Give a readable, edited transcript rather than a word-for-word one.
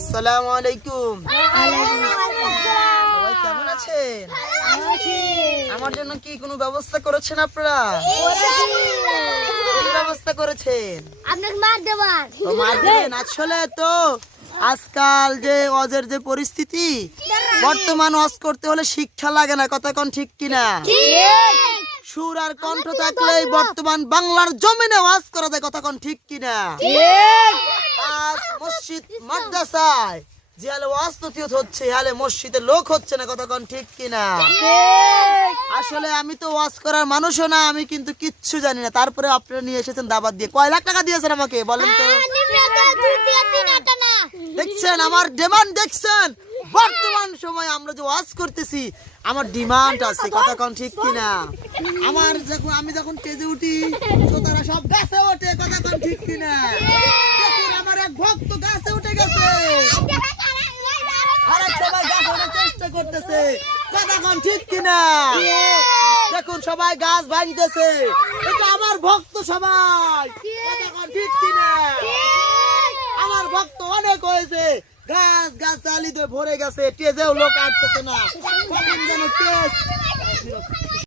আসসালামু আলাইকুম। সবাই কেমন আছেন? আমার জন্য কি কোনো ব্যবস্থা করেছেন আপনারা? কি ব্যবস্থা করেছেন? তো মার দেবেন? আসলে তো আজকাল যে ওয়াজের যে পরিস্থিতি, বর্তমান ওয়াজ করতে হলে শিক্ষা লাগে না, কথা কোন ঠিক কিনা? সুর আর কণ্ঠ থাকলেই বর্তমান বাংলার জমিনে ওয়াজ করা যায়, কথা কোন ঠিক কিনা? আজ মসজিদ মাদ্রাসায় যে হালে ওয়াজ নথিয়ত হচ্ছে, হালে মসজিদে লোক হচ্ছে না, কথা কোন ঠিক কিনা? আসলে আমি তো ওয়াজ করার মানুষও না, আমি কিন্তু কিচ্ছু জানি না, তারপরে আপনারা নিয়ে এসেছেন দাবাত দিয়ে। কয় লাখ টাকা দিয়েছেন আমাকে বলেন তো? দেখছেন আমার ডিমান্ড, দেখছেন বর্তমান সময় আমরা যে ওয়াজ করতেছি আমার ডিমান্ড আছে, কথা কোন ঠিক কিনা? আমার যখন আমি যখন স্টেজে উঠি শ্রোতারা সব গাছে ওঠে, কথা কোন ঠিক কিনা? দেখুন আমার এক ভক্ত গাছে উঠে গেছে, আর এক সবাই গাছ ওঠার চেষ্টা করতেছে, কথা কোন ঠিক কিনা? দেখুন সবাই গাছ ভাঙতেছে, এটা আমার ভক্ত সবাই, কথা কোন ঠিক কিনা? আমার ভক্ত অনেক হয়েছে, গাছ গাছ আলিতে ভরে গেছে, টেজেও লোক আসতেছে না, কখন যেন টেজ